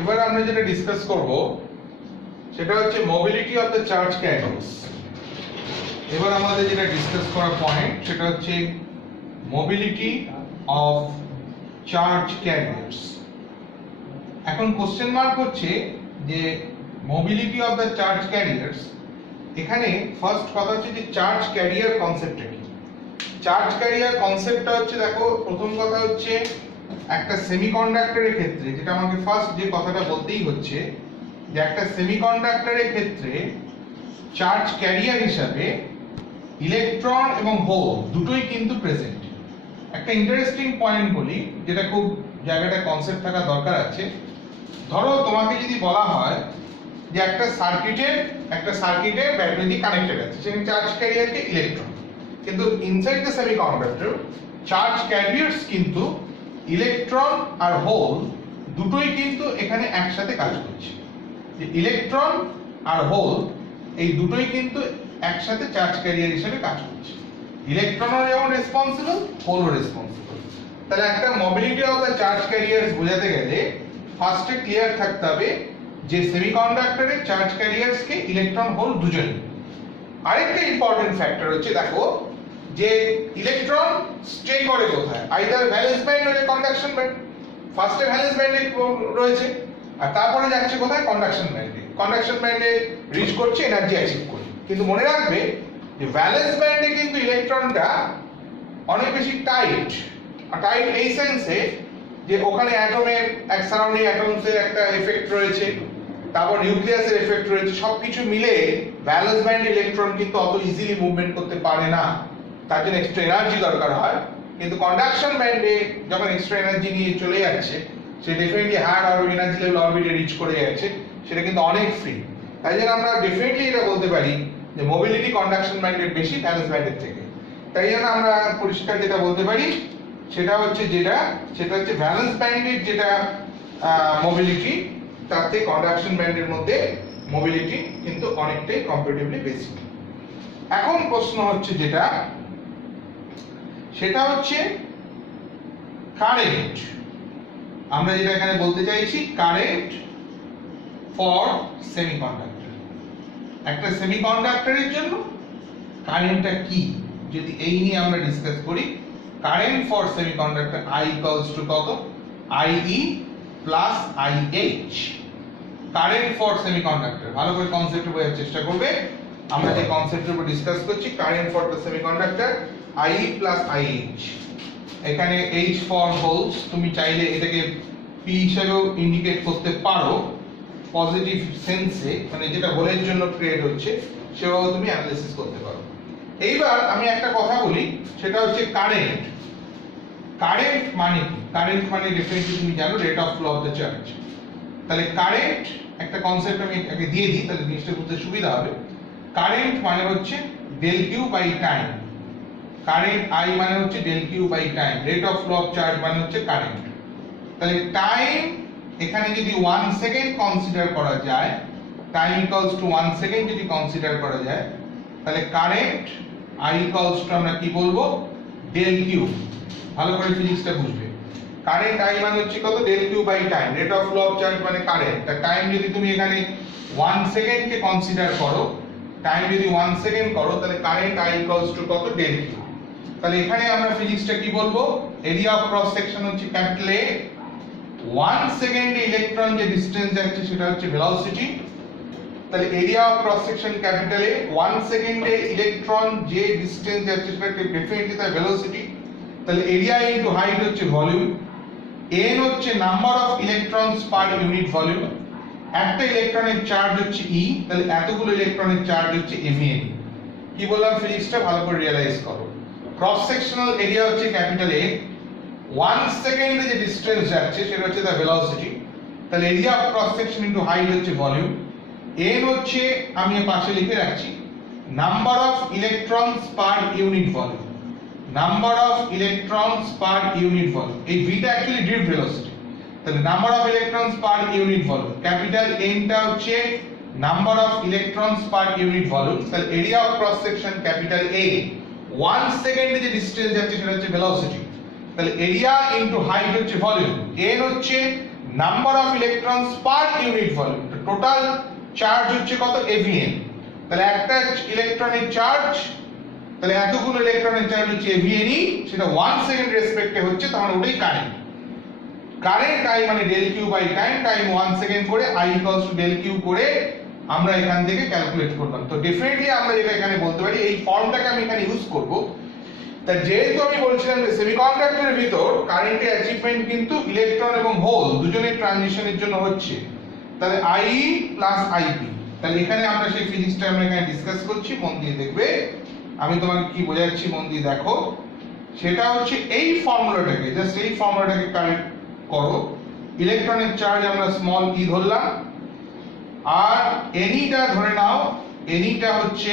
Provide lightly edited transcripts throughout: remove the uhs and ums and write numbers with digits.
এবার আমরা যেটা ডিসকাস করব সেটা হচ্ছে mobility of the charge carriers. এবার আমাদের যেটা ডিসকাস করার পয়েন্ট সেটা হচ্ছে মোবিলিটি অফ চার্জ ক্যারিয়ার্স। এখন কোশ্চেন মার্ক হচ্ছে যে mobility of the charge carriers, এখানে ফার্স্ট কথা হচ্ছে যে চার্জ ক্যারিয়ার কনসেপ্টটা কি। চার্জ ক্যারিয়ার কনসেপ্টটা হচ্ছে, দেখো প্রথম কথা হচ্ছে একটা সেমিকন্ডাক্টরের ক্ষেত্রে, যেটা আমাকে ফার্স্ট যে কথাটা বলতেই হচ্ছে যে একটা সেমিকন্ডাক্টরের ক্ষেত্রে চার্জ ক্যারিয়ার হিসাবে ইলেকট্রন এবং হোল দুটোই কিন্তু প্রেজেন্ট। একটা ইন্টারেস্টিং পয়েন্ট বলি, যেটা খুব জায়গাটা কনসেপ্ট থাকা দরকার আছে। ধরো তোমাকে যদি বলা হয় যে একটা সার্কিটে ব্যাটারি কানেক্টেড আছে, সেখানে চার্জ ক্যারিয়ারকে ইলেকট্রন, কিন্তু inside the semiconductor charge carriers কিন্তু ইলেকট্রন আর হোল দুটোই কিন্তু এখানে একসাথে কাজ করছে। যে ইলেকট্রন আর হোল এই দুটোই কিন্তু একসাথে চার্জ ক্যারিয়ার হিসেবে কাজ করছে। ইলেকট্রনও যেমন রেসপন্সিবল, হোলও রেসপন্সিবল। তাহলে একটা mobility of the charge carriers বোঝাতে গেলে ফার্স্টে ক্লিয়ার থাকতে হবে যে সেমিকন্ডাক্টরের চার্জ ক্যারিয়ার্সকে ইলেকট্রন হোল দুজনই। আরেকটা ইম্পর্টেন্ট ফ্যাক্টর হচ্ছে, দেখো যে ইলেকট্রন স্টে করে কোথায়, আইদার ভ্যালেন্স ব্যান্ড নইলে কন্ডাকশন ব্যান্ড। ফার্স্টে ভ্যালেন্স ব্যান্ডে রয়েছে আর তারপরে যাচ্ছে কোথায়, কন্ডাকশন ব্যান্ডে। কন্ডাকশন ব্যান্ডে রিচ করছে, এনার্জি অ্যাচিভ করছে। কিন্তু মনে রাখবে যে ভ্যালেন্স ব্যান্ডে কিন্তু ইলেকট্রনটা অনেক বেশি টাইট এই সেন্সে যে ওখানে অ্যাটমের সারাউন্ডিং অ্যাটমসের একটা এফেক্ট রয়েছে, তারপর নিউক্লিয়াসের এফেক্ট রয়েছে, সবকিছু মিলে ভ্যালেন্স ব্যান্ড ইলেকট্রন কিন্তু অত ইজিলি মুভমেন্ট করতে পারে না, তার জন্য এক্সট্রা এনার্জি দরকার হয়। কিন্তু কন্ডাকশন ব্যান্ডে যখন এক্সট্রা এনার্জি নিয়ে চলে যাচ্ছে, সে ডেফিনেটলি হায়ার এনার্জি লেভেল অরবিটে রিচ করে যাচ্ছে, সেটা কিন্তু অনেক ফ্রি। তাই জন্য আমরা ডেফিনেটলি এটা বলতে পারি যে মোবিলিটি কন্ডাকশন ব্যান্ডের বেশি ভ্যালেন্স ব্যান্ডের থেকে। তাই জন্য আমরা পরিষ্কার যেটা বলতে পারি সেটা হচ্ছে ভ্যালেন্স ব্যান্ডের যেটা মোবিলিটি, তার থেকে কন্ডাকশন ব্যান্ডের মধ্যে মোবিলিটি কিন্তু অনেকটাই কম্পারেটিভলি বেশি। এখন প্রশ্ন হচ্ছে সেটা হচ্ছে কারেন্ট। আমরা যেটা এখানে বলতে চাইছি কারেন্ট ফর সেমিকন্ডাক্টর। একটা সেমিকন্ডাক্টরের জন্য কারেন্টটা কি, যদি এই নিয়ে আমরা ডিসকাস করি, current for semiconductor I equals to কত, IE plus IH। Current for semiconductor, ভালো করে কনসেপ্ট বোঝার চেষ্টা করবে। আমরা যে কনসেপ্টের উপর ডিসকাস করছি, current for the semiconductor IE plus IH। এখানে H ফর হোলস, তুমি চাইলে এটাকে P হিসেবেও ইন্ডিকেট করতে পারো পজিটিভ সেন্সে, মানে যেটা হোলের জন্য ক্রিয়েট হচ্ছে সেভাবে তুমি অ্যানালিসিস করতে পারো। এইবার আমি একটা কথা বলি, সেটা হচ্ছে কারেন্ট। কারেন্ট মানে কি? কারেন্ট মানে ডেফিনেটলি তুমি জানো rate of flow of the charge. তাহলে কারেন্ট একটা কনসেপ্ট আমি আগে দিয়ে দিই, তাহলে জিনিসটা বুঝতে সুবিধা হবে। কারেন্ট মানে হচ্ছে del Q by time. Current I মানে হচ্ছে del Q by time. Rate of flow of charge মানে হচ্ছে কারেন্ট। তাহলে টাইম এখানে যদি 1 সেকেন্ড কনসিডার করা যায়, টাইম ইকুয়ালস টু 1 সেকেন্ড যদি কনসিডার করা যায়, তাহলে কারেন্ট I ইকুয়ালস টু আমরা কি বলবো, ডেল কিউ। ভালো করে ফিজিক্সটা বুঝবে। কারেন্ট I মানে হচ্ছে কত, del Q by time. Rate of flow of charge মানে কারেন্ট। তা টাইম যদি তুমি এখানে 1 সেকেন্ড কে কনসিডার করো, টাইম যদি 1 সেকেন্ড করো, তাহলে কারেন্ট I ইকুয়ালস টু কত, ডেল কিউ। তাহলে এখানে আমরা ফিজিক্সটা কি বলবো, এরিয়া অফ ক্রস সেকশন হচ্ছে ক্যাপিটাল A। 1 সেকেন্ডে ইলেকট্রন যে ডিসটেন্স যাচ্ছে সেটা হচ্ছে ভেলোসিটি। তাহলে area of cross section capital A, 1 সেকেন্ডে ইলেকট্রন যে ডিসটেন্স যাচ্ছে সেটা ডেফিনেটলি তার ভেলোসিটি। তাহলে এরিয়া ইনটু হাইট হচ্ছে ভলিউম। n হচ্ছে number of electrons per unit volume. একটা ইলেকট্রনের চার্জ হচ্ছে E, তাহলে এতগুলো ইলেকট্রনের চার্জ হচ্ছে mAn। কি বললাম ফিজিক্সটা ভালো করে রিয়ালাইজ করো। ক্রস সেকশনাল এরিয়া হচ্ছে ক্যাপিটাল A, 1 সেকেন্ডে যে ডিসটেন্স যাচ্ছে সেটা হচ্ছে তার ভেলোসিটি। তাহলে area of cross section into height হচ্ছে ভলিউম। n হচ্ছে আমি পাশে লিখে রাখছি number of electrons per unit volume. Number of electrons per unit volume, এই ভিটা অ্যাকচুয়ালি ড্রিফট ভেলোসিটি। তাহলে number of electrons per unit volume, capital N টা হচ্ছে number of electrons per unit volume. তাহলে area of cross section capital A, 1 সেকেন্ডে যে distance যাচ্ছে সেটা হচ্ছে ভেলোসিটি। তাহলে এরিয়া ইনটু হাইট হচ্ছে ভলিউম। n হচ্ছে number of electrons per unit volume. Total charge হচ্ছে কত, এভিএন। তাহলে একটা ইলেকট্রনের চার্জ, তাহলে এতগুলো ইলেকট্রনের চার্জ হচ্ছে এভিএনই, সেটা 1 সেকেন্ড রেসপেক্টে হচ্ছে, তাহলে ওটাই কারেন্ট। কারেন্ট আই মানে del Q by time, time 1 second করে I equals to del Q করে আমরা এখান থেকে ক্যালকুলেট করলাম। তো ডেফিনেটলি আমরা যেটা এখানে বলতে পারি, এই ফর্মটাকে আমি এখানে ইউজ করব। তা যেহেতু আমি বলছিলাম যে সেমিকন্ডাক্টরের ভিতর কারেন্টের অ্যাচিভমেন্ট কিন্তু ইলেকট্রন এবং হোল দুজনের ট্রানজিশনের জন্য হচ্ছে, তাহলে আই প্লাস আইপি। তাহলে এখানে আমরা সেই ফিজিক্সটা আমরা এখানে ডিসকাস করছি, মন দিয়ে দেখবে। আমি তোমাকে কি বোঝাচ্ছি মন দিয়ে দেখো। সেটা হচ্ছে এই ফর্মুলাটাকে, জাস্ট এই ফর্মুলাটাকে কারেক্ট করো। ইলেকট্রনের চার্জ আমরা স্মল ই ধরলাম, আর এনিটা ধরে নাও, এনিটা হচ্ছে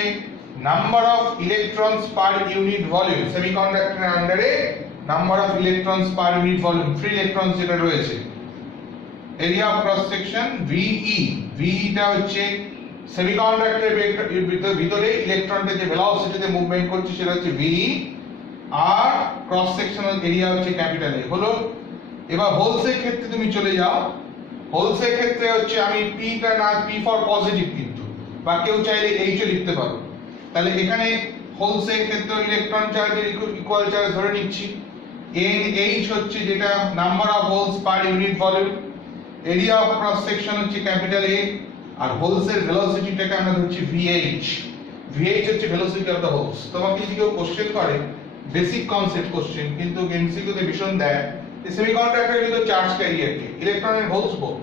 number of electrons per unit volume. সেমিকন্ডাক্টরের আন্ডারে number of electrons per unit volume, free electrons যেটা রয়েছে। Area of cross section V E, ভিইটা হচ্ছে সেমিকন্ডাক্টরের ভিতরে ইলেকট্রনটা যে ভেলোসিটিতে মুভমেন্ট করছে সেটা হচ্ছে ভিই, আর ক্রস সেকশনাল এরিয়া হচ্ছে ক্যাপিটাল এ। হলো। এবার হোলসের ক্ষেত্রে তুমি চলে যাও। হোলসের ক্ষেত্রে হচ্ছে আমি পিটা না, পি ফর পজিটিভ কিন্তু, বা কেউ চাইলে এইচও লিখতে পারো। তাহলে এখানে হোলসের ক্ষেত্রে ইলেকট্রন চার্জের ইকুয়াল চার্জ ধরে নিচ্ছি। এন এইচ হচ্ছে যেটা number of holes per unit volume, area of cross section হচ্ছে ক্যাপিটাল এ, আর হোলসের ভেলোসিটিটাকে আমরা ধরছি ভিএইচ। ভিএইচ হচ্ছে ভেলোসিটি অফ দ্য হোলস। তোমাকে যদি কেউ কোশ্চেন করে, বেসিক কনসেপ্ট কোশ্চেন, কিন্তু এমসিকিউতে ভীষণ দেয়, সেমিকন্ডাক্টরের ভিতর চার্জ ক্যারিয়ার কে, ইলেকট্রন এন্ড হোলস বোথ।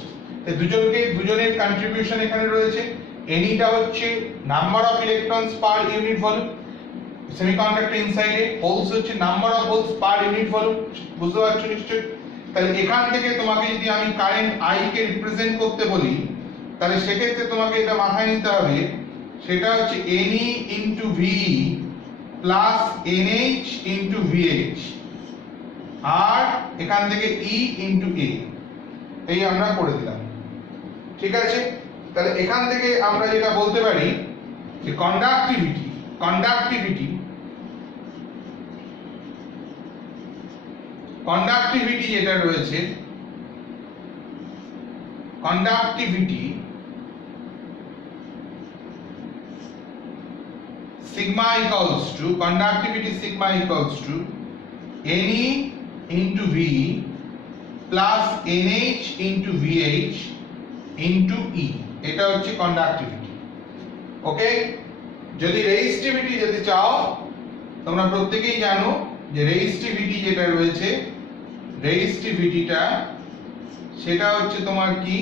এই দুজনের কন্ট্রিবিউশন এখানে রয়েছে। এনিটা হচ্ছে number of electrons per unit volume semiconductor ইনসাইডে, হোলস হচ্ছে number of holes per unit volume. বুঝতে পারছো নিশ্চয়ই? তাহলে এখান থেকে তোমাকে যদি আমি কারেন্ট আই কে রিপ্রেজেন্ট করতে বলি, তাহলে সেক্ষেত্রে তোমাকে এটা মাথায় নিতে হবে, সেটা হচ্ছে N E into V E plus N H into V H, আর এখান থেকে ই ইনটু এ, এই আমরা করে দিলাম। ঠিক আছে? তাহলে এখান থেকে আমরা যেটা বলতে পারি যে কন্ডাক্টিভিটি যেটা রয়েছে, conductivity sigma equals to Ne into V plus NH into VH into E, এটা হচ্ছে কন্ডাক্টিভিটি। ওকে? যদি রেজিস্টিভিটি যদি চাও, তোমরা প্রত্যেকেই জানো যে রেজিস্টিভিটি যেটা রয়েছে, রেজিস্টিভিটিটা সেটা হচ্ছে তোমার কি,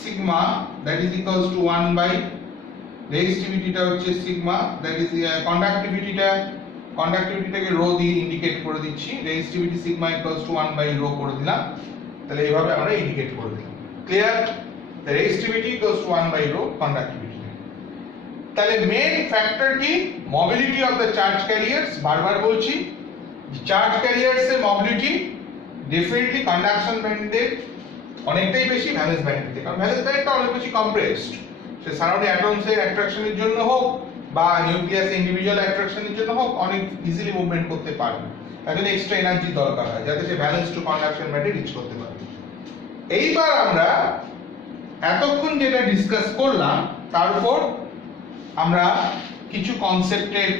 sigma, that is equals to 1 by, রেজিস্টিভিটিটা হচ্ছে সিগমা, দ্যাট ইজ কন্ডাক্টিভিটিটাকে রো দিয়ে ইন্ডিকেট করে দিচ্ছি। Resistivity sigma equals to 1 by rho করে দিলাম। তাহলে এইভাবে আমরা ইন্ডিকেট করে দিলাম। Clear? The resistivity equals to 1 by rho conductivity. তাহলে মেইন ফ্যাক্টর কি, mobility of the charge carriers. বারবার বলছি, চার্জ ক্যারিয়ার্স এর মোবিলিটি ডেফিনেটলি কন্ডাকশন ব্যান্ডের অনেকটাই বেশি ভ্যালেন্স ব্যান্ডের থেকে, কারণ ভ্যালেন্স ব্যান্ডটা অনেক বেশি কম্প্রেসড। সে সারাউন্ডিং অ্যাটমস এর অ্যাট্রাকশনের জন্য হোক বা নিউক্লিয়াস ইন্ডিভিজুয়াল অ্যাট্রাকশনের জন্য হোক, অনেক ইজিলি মুভমেন্ট করতে পারে। তার জন্য এক্সট্রা এনার্জি দরকার হয় যাতে সে ব্যালেন্স টু কন্ডাকশন ব্যান্ডে রিচ করতে পারে। এইবার আমরা এতক্ষণ যেটা ডিসকাস করলাম তার উপর আমরা কিছু কনসেপ্টের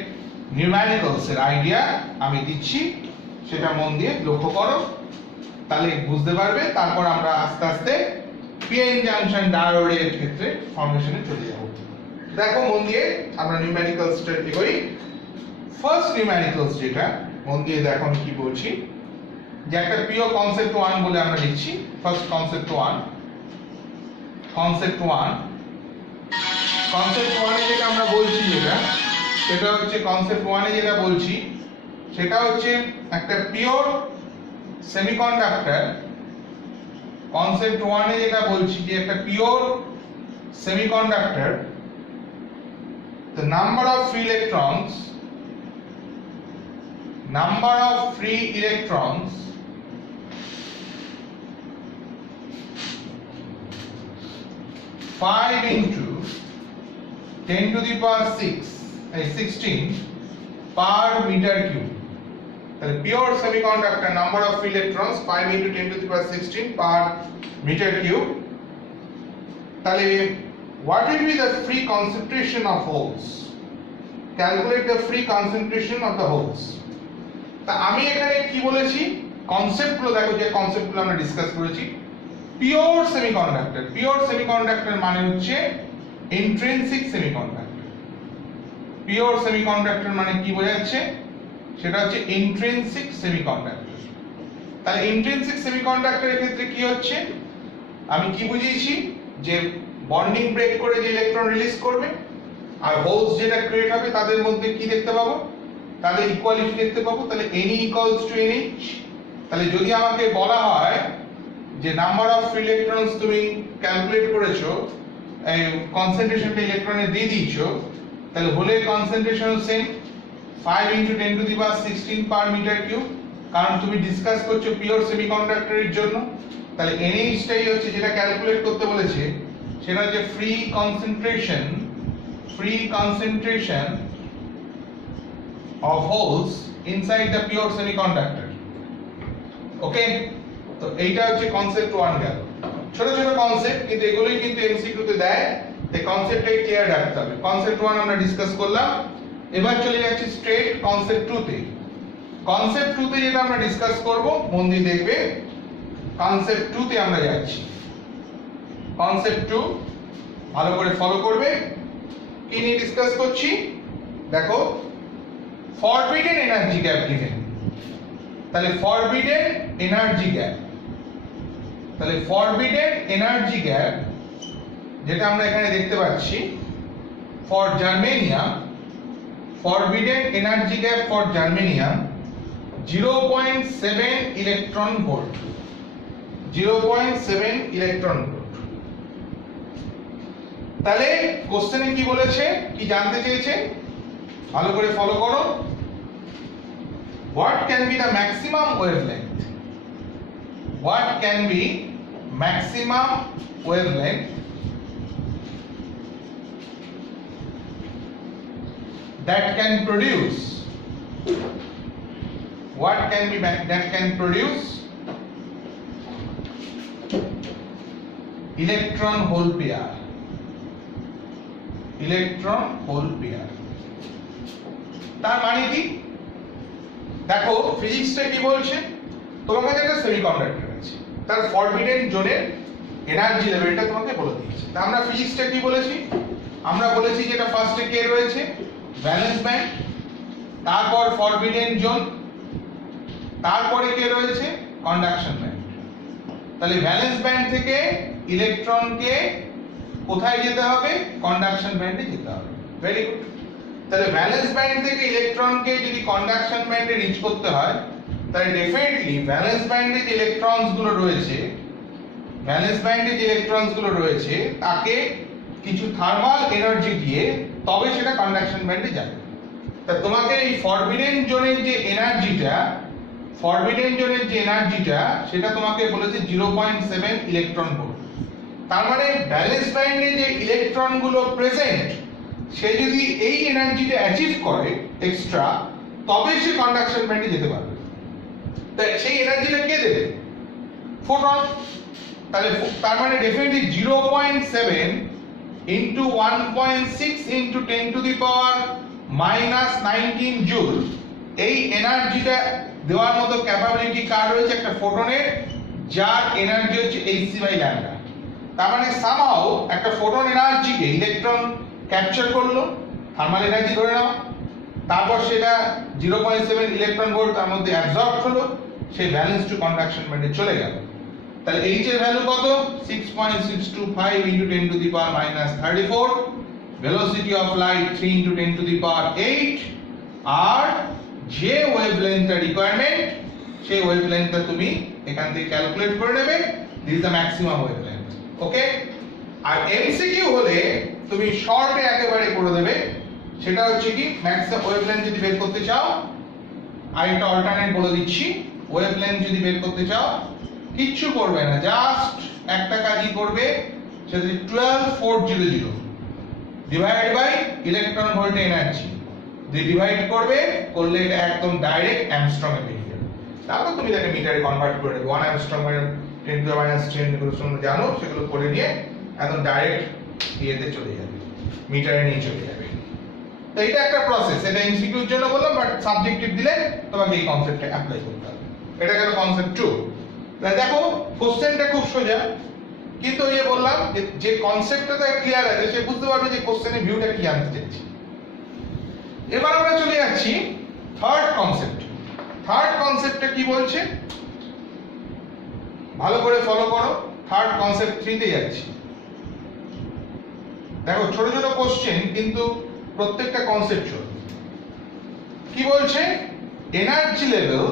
নিউমেরিক্যালস এর আইডিয়া আমি দিচ্ছি, সেটা মন দিয়ে লক্ষ্য করো, তাহলে বুঝতে পারবে। তারপর আমরা আস্তে আস্তে পিএন জাংশন ডায়োডের ক্ষেত্রে ফর্মেশনে চলে যাব। দেখো মন দিয়ে আমরা নিউমেরিক্যালসটা এগোই। ফার্স্ট নিউমেরিক্যালস যেটা, মন দিয়ে দেখো আমি কি বলছি, যে একটা পিওর কনসেপ্ট 1 বলে আমরা লিখছি। ফার্স্ট কনসেপ্ট 1 এ যেটা আমরা বলছি, সেটা হচ্ছে কনসেপ্ট 1 এ যেটা বলছি সেটা হচ্ছে একটা পিওর সেমিকন্ডাক্টর। কনসেপ্ট 1 এ যেটা বলছি যে একটা pure semiconductor, the number of free electrons 5 into 10 to the power 16 per meter cube। তাহলে pure semiconductor number of free electrons 5 into 10 to the power 16 per metre cube. তাহলে what will be the free concentration of holes? Calculate the free concentration of the holes. তা আমি এখানে কি বলেছি, কনসেপ্টগুলো দেখো, যে কনসেপ্টগুলো আমরা ডিসকাস করেছি। পিওর সেমিকন্ডাক্টর মানে হচ্ছে ইন্ট্রিনসিক সেমিকন্ডাক্টর। পিওর সেমিকন্ডাক্টর মানে কি বোঝাচ্ছে, সেটা হচ্ছে ইন্ট্রিনসিক সেমিকন্ডাক্টর। তাহলে ইন্ট্রিনসিক সেমিকন্ডাক্টরের ক্ষেত্রে কি হচ্ছে, আমি কি বুঝিয়েছি, যে বন্ডিং ব্রেক করে যে ইলেকট্রন রিলিজ করবে আর হোলস যেটা ক্রিয়েট হবে তাদের মধ্যে কি দেখতে পাবো, তাদের ইকুয়ালিটি দেখতে পাবো। তাহলে Ne equals to NH। তাহলে যদি আমাকে বলা হয় যে নাম্বার অফ ফ্রি ইলেকট্রনস তুমি ক্যালকুলেট করেছো, এই কনসেন্ট্রেশনটা ইলেকট্রনে দিয়ে দিয়েছো, তাহলে হোলের concentration same 5 × 10⁻16 per metre cube, কারণ তুমি ডিসকাস করছো পিওর সেমিকন্ডাক্টরের জন্য। তাহলে NH টাই হচ্ছে যেটা ক্যালকুলেট করতে বলেছে, সেটা হচ্ছে free concentration of holes inside the pure semiconductor। ওকে, তো এইটা হচ্ছে কনসেপ্ট 1 গেল। ছোট ছোট কনসেপ্ট, কিন্তু এগুলোই কিন্তু এমসিকিউ তে দেয়, এই কনসেপ্টটাই ক্লিয়ার রাখতে হবে। কনসেপ্ট 1 আমরা ডিসকাস করলাম, এবার চলে যাচ্ছি স্ট্রেট কনসেপ্ট 2 তে। কনসেপ্ট 2 তে যেটা আমরা ডিসকাস করব, মন দিয়ে দেখবে, কনসেপ্ট 2 তে আমরা যাচ্ছি। কনসেপ্ট 2 ভালো করে ফলো করবে। কি নিয়ে ডিসকাস করছি দেখো, ফরবিডেন এনার্জি গ্যাপ গিভেন। তাহলে ফরবিডেন এনার্জি গ্যাপ, তাহলে ফরবিডেন এনার্জি গ্যাপ যেটা আমরা এখানে দেখতে পাচ্ছি for germanium, forbidden energy gap for germanium 0.7 electron volt, 0.7 electron volt. তাহলে কোশ্চেনে কি বলেছে, কি জানতে চেয়েছে, ভালো করে ফলো করো। What can be the maximum wavelength? What can be maximum wavelength that can produce, what can be that can produce electron hole pair, electron hole pair। তার মানে কি দেখো, ফিজিক্সটা কি বলছে, তোমার কাছে একটা সেমিকন্ডাক্টর আছে, তার ফরবিডেন জোনের এনার্জি লেভেলটা তোমাকে বলে দিয়েছে। তা আমরা ফিজিক্সটা কি বলেছি, আমরা বলেছি যেটা ফার্স্টে কে রয়েছে, ভ্যালেন্স ব্যান্ড, তারপর ফরবিডেন জোন, তারপরে কে রয়েছে, কন্ডাকশন ব্যান্ড। তাহলে ভ্যালেন্স ব্যান্ড থেকে ইলেকট্রনকে কোথায় যেতে হবে, কন্ডাকশন ব্যান্ডে যেতে হবে। Very good. তাহলে ভ্যালেন্স ব্যান্ড থেকে ইলেকট্রনকে যদি কন্ডাকশন ব্যান্ডে রিচ করতে হয়, তাহলে ডেফিনেটলি ভ্যালেন্স ব্যান্ডে যে ইলেকট্রনস গুলো রয়েছে, ভ্যালেন্স ব্যান্ডে যে ইলেকট্রনস গুলো রয়েছে তাকে কিছু থার্মাল এনার্জি দিয়ে তবে সেটা কন্ডাকশন ব্যান্ডে যাবে। তা তোমাকে এই ফরবিডেন জোনের যে এনার্জিটা, ফরবিডেন জোনের যে এনার্জিটা, সেটা তোমাকে বলেছে 0.7 ইলেকট্রন ভোল্ট। তার মানে ভ্যালেন্স ব্যান্ডে যে ইলেকট্রন গুলো প্রেজেন্ট, সে যদি এই এনার্জিটা অ্যাচিভ করে এক্সট্রা, তবে সে কন্ডাকশন ব্যান্ডে যেতে পারবে। তাই সেই এনার্জিটা কে দেবে, ফোটন। তাহলে তার মানে ডেফিনেটলি 0.7 ইনটু 1.6 ইনটু 10⁻⁻19 জুল, এই এনার্জিটা দেওয়ার মতো ক্যাপাবিলিটি কার রয়েছে, একটা ফোটনের, যার এনার্জি হচ্ছে hc/λ। তার মানে সামহাউ একটা ফোটন এনার্জিকে ইলেকট্রন ক্যাপচার করলো, থার্মাল এনার্জি ধরে নাও, তারপর সেটা 0.7 ইলেকট্রন ভোল্ট তার মধ্যে অ্যাবজর্ব হলো, সেই ভ্যালেন্স টু কন্ডাকশন ব্যান্ডে চলে গেল। তাহলে এইচ এর ভ্যালু কত, 6.625 × 10⁻⁻34, ভেলোসিটি অফ লাইট 3 × 10⁸, আর যে ওয়েভলেন্থটা রিকোয়ারমেন্ট, সেই ওয়েভলেন্থটা তুমি এখান থেকে ক্যালকুলেট করে নেবে। This is the maximum wavelength. Okay, আর এমসিকিউ হলে তুমি শর্টে একেবারে করে দেবে, সেটা হচ্ছে কি, ম্যাক্সিমাম ওয়েভলেন্থ যদি বের করতে চাও, আরেকটা অল্টারনেট বলে দিচ্ছি, ওয়েভলেন্থ যদি বের করতে চাও, কিচ্ছু করবে না, জাস্ট একটা কাজই করবে, সেটা 12400 divide by electron volt energy দিয়ে ডিভাইড করবে, করলে এটা একদম ডাইরেক্ট অ্যামস্ট্রং এ বেরিয়ে যাবে। তারপর তুমি তাকে মিটারে কনভার্ট করে দেবে, 1 অ্যামস্ট্রং মানে 10 to the minus 10 এগুলো তোমরা জানো, সেগুলো করে নিয়ে একদম ডাইরেক্ট ইয়েতে চলে যাবে, মিটারে নিয়ে চলে যাবে। তো এটা একটা প্রসেস, এটা এমসিকিউর জন্য বললাম, বাট সাবজেক্টিভ দিলে তোমাকে এই কনসেপ্টটা অ্যাপ্লাই করতে হবে। এটা গেল কনসেপ্ট 2। তাহলে দেখো কোশ্চেনটা খুব সোজা, কিন্তু ওই যে বললাম যে কনসেপ্টটা ক্লিয়ার আছে সে বুঝতে পারবে যে কোশ্চেনের ভিউটা কি আনতে চাইছি। এবার আমরা চলে যাচ্ছি থার্ড কনসেপ্ট। থার্ড কনসেপ্টটা কি বলছে ভালো করে ফলো করো। থার্ড কনসেপ্ট 3 তে যাচ্ছি। দেখো ছোট ছোট কোশ্চেন, কিন্তু প্রত্যেকটা কনসেপ্ট ছোট। কি বলছে? Energy level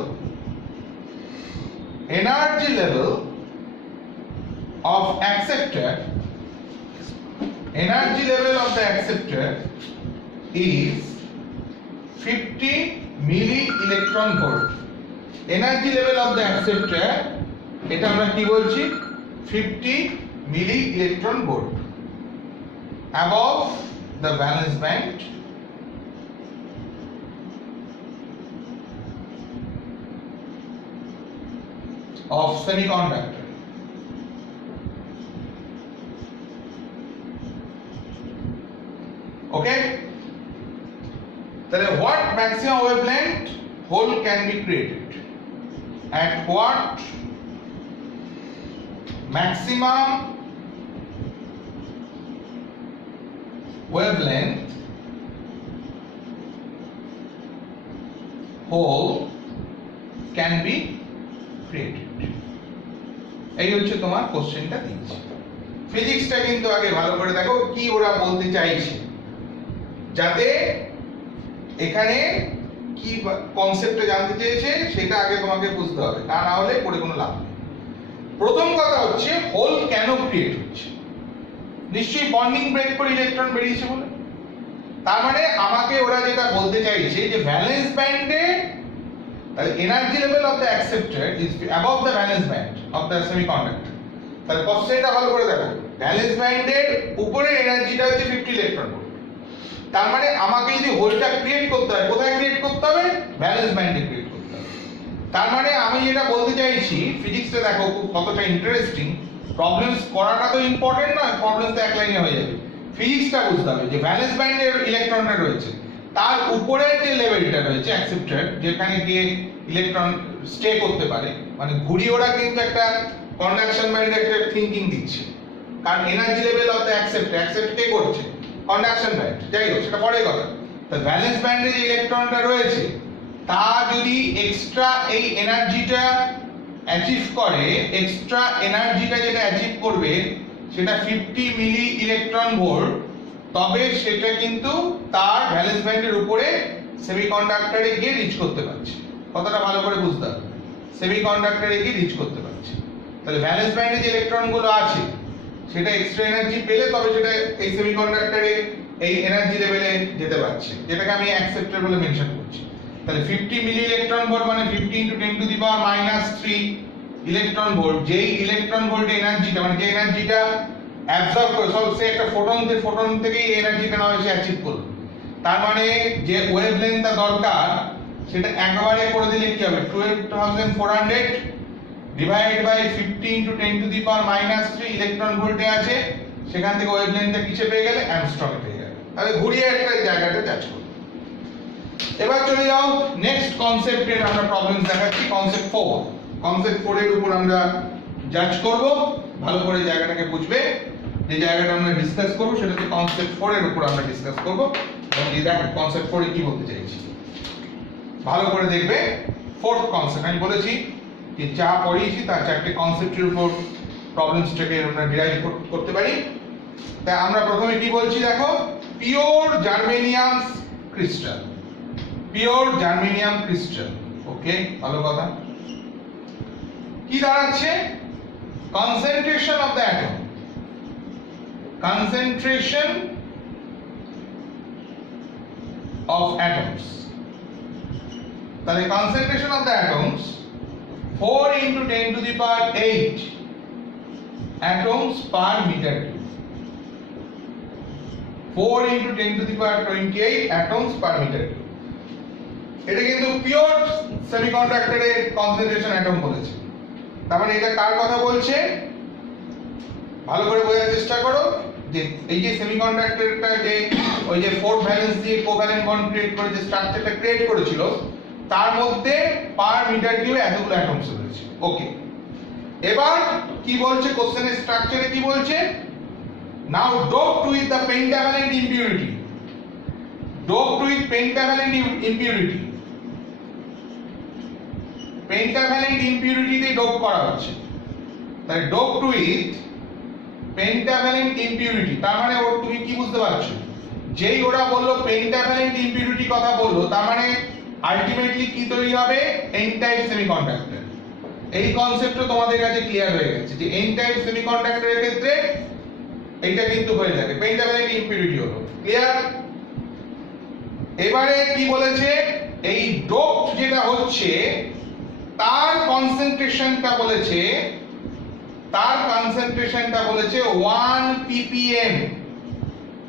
of acceptor, energy level of the acceptor is 50 milli electron volt. Energy level of the acceptor, এটা আমরা কি বলছি? 50 milli electron volt above the valence band of semiconductor. Okay, তাহলে what maximum wavelength hole can be created, at what maximum wavelength hole can be created. এই হচ্ছে তোমার কোশ্চেনটা দিচ্ছি। ফিজিক্সটা কিন্তু আগে ভালো করে দেখো কি ওরা বলতে চাইছে, যাতে এখানে কি কনসেপ্টটা জানতে চেয়েছে সেটা আগে তোমাকে বুঝতে হবে, তা না হলে পড়ে কোনো লাভ নেই। প্রথম কথা হচ্ছে হোল কেন ক্রিয়েট হচ্ছে? নিশ্চয়ই বন্ডিং ব্রেক করে ইলেকট্রন বেরিয়েছে বলে। তার মানে আমাকে ওরা যেটা বলতে চাইছে যে ভ্যালেন্স ব্যান্ডে তাহলে energy level of the acceptor is above the valence band of the semiconductor. তাহলে কোশ্চেনটা ভালো করে দেখো, ভ্যালেন্স ব্যান্ডের উপরে এনার্জিটা হচ্ছে 50 ইলেকট্রন ভোল্ট। তার মানে আমাকে যদি হোলটা ক্রিয়েট করতে হয়, কোথায় ক্রিয়েট করতে হবে? ভ্যালেন্স ব্যান্ডে ক্রিয়েট করতে হবে। তার মানে আমি যেটা বলতে চাইছি, ফিজিক্সটা দেখো কতটা ইন্টারেস্টিং। প্রবলেমস করাটা তো ইম্পর্টেন্ট নয়, প্রবলেমস তো এক লাইনে হয়ে যাবে। ফিজিক্সটা বুঝতে হবে যে ভ্যালেন্স ব্যান্ডের ইলেকট্রনটা রয়েছে, তার উপরের যে লেভেলটা রয়েছে অ্যাকসেপ্টর, যেখানে গিয়ে ইলেকট্রন স্টে করতে পারে, মানে ঘুরিয়ে ওরা কিন্তু একটা কন্ডাকশন ব্যান্ডে একটা থিংকিং দিচ্ছে। কারণ energy level of the acceptor, accept কে করছে? Conduction band. যাই হোক সেটা পরের কথা। তো ভ্যালেন্স ব্যান্ডে যে ইলেকট্রনটা রয়েছে তা যদি এক্সট্রা এই এনার্জিটা অ্যাচিভ করে, এক্সট্রা এনার্জিটা যেটা অ্যাচিভ করবে সেটা 50 মিলি ইলেকট্রন ভোল্ট, তবে সেটা কিন্তু তার ভ্যালেন্স ব্যান্ডের উপরে সেমিকন্ডাক্টরে গিয়ে রিচ করতে পারছে। কথাটা ভালো করে বুঝতে হবে, সেমিকন্ডাক্টরে গিয়ে রিচ করতে পারছে। তাহলে ভ্যালেন্স ব্যান্ডে যে ইলেকট্রনগুলো আছে সেটা এক্সট্রা এনার্জি পেলে তবে সেটা এই সেমিকন্ডাক্টরে এই এনার্জি লেভেলে যেতে পারছে, যেটাকে আমি অ্যাকসেপ্টর বলে মেনশন করছি। তাহলে 50 মিলি ইলেকট্রন ভোল্ট মানে 50 * 10 to the power -3 electron volt. যেই ইলেকট্রন ভোল্ট এনার্জিটা মানে যে এনার্জিটা অ্যাবজর্ব করে, সব সে একটা ফোটন থেকেই এনার্জিটা নাও এসে অ্যাচিভ করলো। তার মানে যে ওয়েভলেন্থটা দরকার সেটা একবারে করে দিলে কি হবে? 12400 divide by 50 * 10 to the power -3 electron ভোল্টে আছে, সেখান থেকে ওয়েভলেন্থটা কিসে পেয়ে গেলে? অ্যাংস্ট্রমে পেয়ে গেলে। তাহলে ঘুরিয়ে একটা জায়গাটা টাচ করব। এবার চলে যাও নেক্সট কনসেপ্টের আমরা প্রবলেম দেখাচ্ছি, কনসেপ্ট 4। কনসেপ্ট 4 এর উপর আমরা জাজ করব। ভালো করে জায়গাটাকে বুঝবে, যে জায়গাটা আমরা ডিসকাস করব সেটা হচ্ছে কনসেপ্ট 4 এর উপর আমরা ডিসকাস করব। এবং এই দেখো কনসেপ্ট 4 এ কি বলতে চাইছি ভালো করে দেখবে। ফোর্থ কনসেপ্ট আমি বলেছি যে যা পড়িয়েছি তার চারটে কনসেপ্টের উপর প্রবলেমসটাকে আমরা ডিরাইভ করতে পারি। তাই আমরা প্রথমে কি বলছি দেখো, pure germanium crystal. Pure germanium crystal, okay, ভালো কথা। কি দাঁড়াচ্ছে? Concentration of the atom, concentration of atoms, তাহলে concentration of the atoms 4 * 10 to the power 8 atoms per meter cube, 4 * 10 to the power 28 atoms per meter cube। এটা কিন্তু pure সেমিকন্ডাক্টরের concentration atom বলেছে। তার মানে এটা কার কথা বলছে, ভালো করে বোঝার চেষ্টা করো যে এই যে সেমিকন্ডাক্টরটা যে ওই যে ফোর ভ্যালেন্স দিয়ে কোভ্যালেন্ট বন্ড ক্রিয়েট করে যে স্ট্রাকচারটা ক্রিয়েট করেছিল তার মধ্যে পার মিটার কিউবে এতগুলো অ্যাটমস রয়েছে। ওকে, এবার কি বলছে কোশ্চেনের স্ট্রাকচারে কি বলছে, now doped with the pentavalent impurity, doped with pentavalent impurity, pentavalent ইমপিউরিটিতে ডোপ করা হচ্ছে, তাই ডোপড উইথ পেন্টাভ্যালেন্ট ইমপিউরিটি, তার মানে ওর তুমি কি বুঝতে পারছো, যেই ওরা বললো পেন্টাভ্যালেন্ট ইমপিউরিটি কথা বললো তার মানে আলটিমেটলি কি তৈরি হবে, এন টাইপ সেমিকন্ডাক্টর। এই কনসেপ্টও তোমাদের কাছে ক্লিয়ার হয়ে গেছে যে এন টাইপ সেমিকন্ডাক্টরের ক্ষেত্রে এটা কিন্তু হয়ে যাবে পেন্টাভ্যালেন্ট ইমপিউরিটি হলো, ক্লিয়ার। এবারে কি বলেছে, এই ডোপ যেটা হচ্ছে তার কনসেন্ট্রেশনটা বলেছে, তার কনসেন্ট্রেশনটা বলেছে 1 ppm,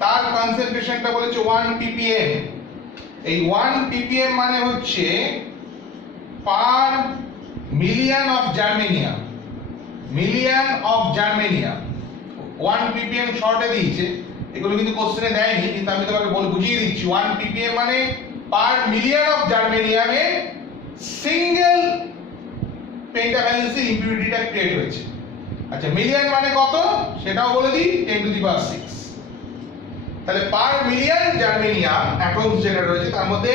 তার কনসেন্ট্রেশনটা বলেছে 1 ppm। এই 1 ppm মানে হচ্ছে পার million of germanium, million of germanium. 1 ppm শর্টে দিয়েছে, এগুলো কিন্তু কোশ্চেনে দেয়নি, কিন্তু আমি তোমাকে বুঝিয়ে দিচ্ছি। 1 ppm মানে পার মিলিয়ন অফ জার্মেনিয়ামে সিঙ্গেল পেন্টাভ্যালেন্সি ইমপিউরিটিটা ক্রিয়েট হয়েছে। আচ্ছা, মিলিয়ন মানে কত সেটাও বলে দিই, 10 টু দি পাওয়ার 6। তাহলে পার মিলিয়ন জার্মেনিয়াম অ্যাটমস যেটা রয়েছে তার মধ্যে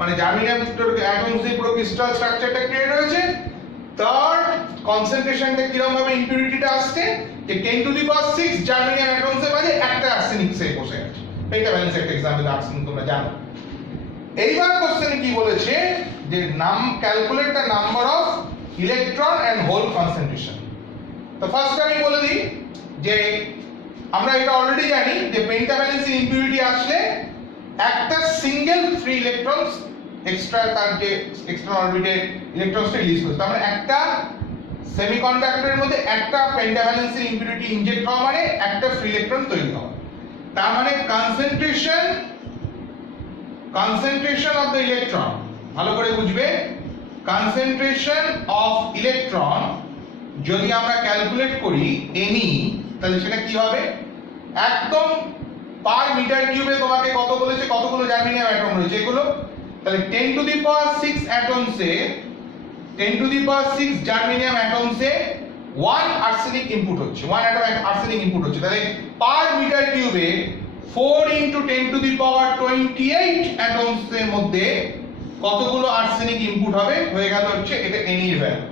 মানে জার্মেনিয়াম অ্যাটমস দিয়ে পুরো ক্রিস্টাল স্ট্রাকচারটা ক্রিয়েট হয়েছে, তার কনসেন্ট্রেশনটা কিরকম ভাবে ইমপিউরিটিটা আসছে যে 10 টু দি পাওয়ার 6 জার্মেনিয়াম অ্যাটমসের মাঝে একটা আর্সেনিক সে বসে আছে। পেন্টাভ্যালেন্স একটা एग्जांपल আর্সেনিক তোমরা জানো। এইবার কোশ্চেনে কি বলেছে যে calculate the number of electron and hole concentration. তো ফার্স্ট আমি বলে দিই যে আমরা এটা অলরেডি জানি যে পেন্টাভ্যালেন্সি ইমপিউরিটি আসলে একটা সিঙ্গেল ফ্রি ইলেকট্রনস এক্সট্রা তার যে এক্সটার্নাল অরবিটে ইলেকট্রনসটা রিলিজ করছে, তার মানে একটা সেমিকন্ডাক্টরের মধ্যে একটা পেন্টাভ্যালেন্সি ইমপিউরিটি ইনজেক্ট হওয়া মানে একটা ফ্রি ইলেকট্রন তৈরি হওয়া। তার মানে কনসেন্ট্রেশন অফ দ্য ইলেকট্রন, ভালো করে বুঝবে, কনসেন্ট্রেশন অফ ইলেকট্রন যদি আমরা ক্যালকুলেট করি এনি, তাহলে সেটা কি হবে, একদম পার মিটার কিউবে তোমাকে কত বলেছে, কতগুলো জার্মেনিয়াম অ্যাটম রয়েছে এগুলো, তাহলে 10 টু দি পাওয়ার 6 অ্যাটমসে 10 টু দি পাওয়ার 6 জার্মেনিয়াম অ্যাটমসে 1 আর্সেনিক ইনপুট হচ্ছে, 1 অ্যাটম আর্সেনিক ইনপুট হচ্ছে। তাহলে পার মিটার কিউবে 4 ইনটু 10 টু দি পাওয়ার 28 অ্যাটমসের মধ্যে কতগুলো আর্সেনিক ইনপুট হবে, হয়ে গেল হচ্ছে এটা এনি এর ভ্যালু।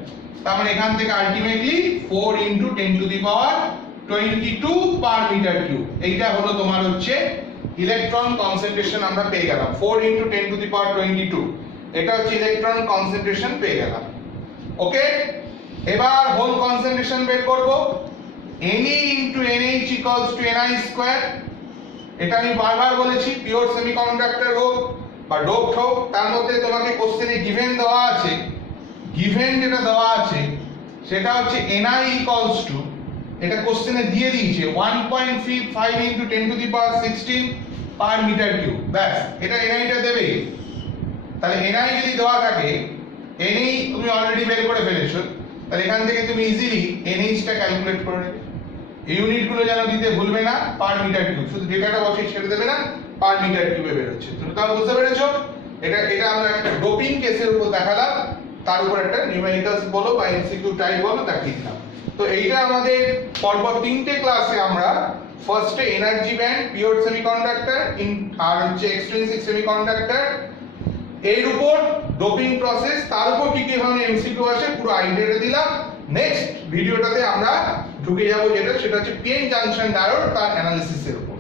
তার মানে এখান থেকে ultimately 4 into 10 to the power 22 per metre cube, এইটা হলো তোমার হচ্ছে ইলেকট্রন কনসেন্ট্রেশন আমরা পেয়ে গেলাম। 4 ইনটু 10 টু দি পাওয়ার 22, এটা হচ্ছে ইলেকট্রন কনসেন্ট্রেশন পেয়ে গেলাম। ওকে, এবার হোল কনসেন্ট্রেশন বের করব। Ne into NH equals to Ni square. এটা আমি বারবার বলেছি, পিওর সেমিকন্ডাক্টর হোক বা ডোপড হোক, তার মধ্যে তোমাকে কোশ্চেনে গিভেন দেওয়া আছে, গিভেন যেটা দেওয়া আছে সেটা হচ্ছে Ni ইকুয়ালস টু, এটা কোশ্চেনে দিয়ে দিয়েছে 1.5 into 10 to the power 16 per metre cube. ব্যাস, এটা Ni টা দেবে। তাহলে Ni যদি দেওয়া থাকে, Ni তুমি অলরেডি বের করে ফেলেছো, তাহলে এখান থেকে তুমি ইজিলি NH টা ক্যালকুলেট করে নেবে। এই ইউনিটগুলো যেন দিতে ভুলবে না, পার মিটার কিউব, শুধু ডেটাটা বসে ছেড়ে দেবে না, পার মিটার কিউবে বের হচ্ছে। তুমি তাহলে বুঝতে পেরেছো, এটা আমরা একটা ডোপিং কেসের উপর দেখালাম, তার উপর একটা নিউমেরিক্যালস বলো বা এমসিকিউ টাইপ বলো দেখিয়ে দিলাম। তো এইটা আমাদের পরপর 3টে ক্লাসে আমরা ফার্স্টে এনার্জি ব্যান্ড, পিওর সেমিকন্ডাক্টর আর হচ্ছে এক্সট্রিনসিক সেমিকন্ডাক্টর, এর উপর ডোপিং প্রসেস, তার উপর কি কি ধরনের এমসিকিউ আসে পুরো আইডিয়াটা দিলাম। নেক্সট ভিডিওটাতে আমরা ঢুকে যাব যেটা, সেটা হচ্ছে পিএন জাংশন ডায়োড, তার অ্যানালিসিসের উপর।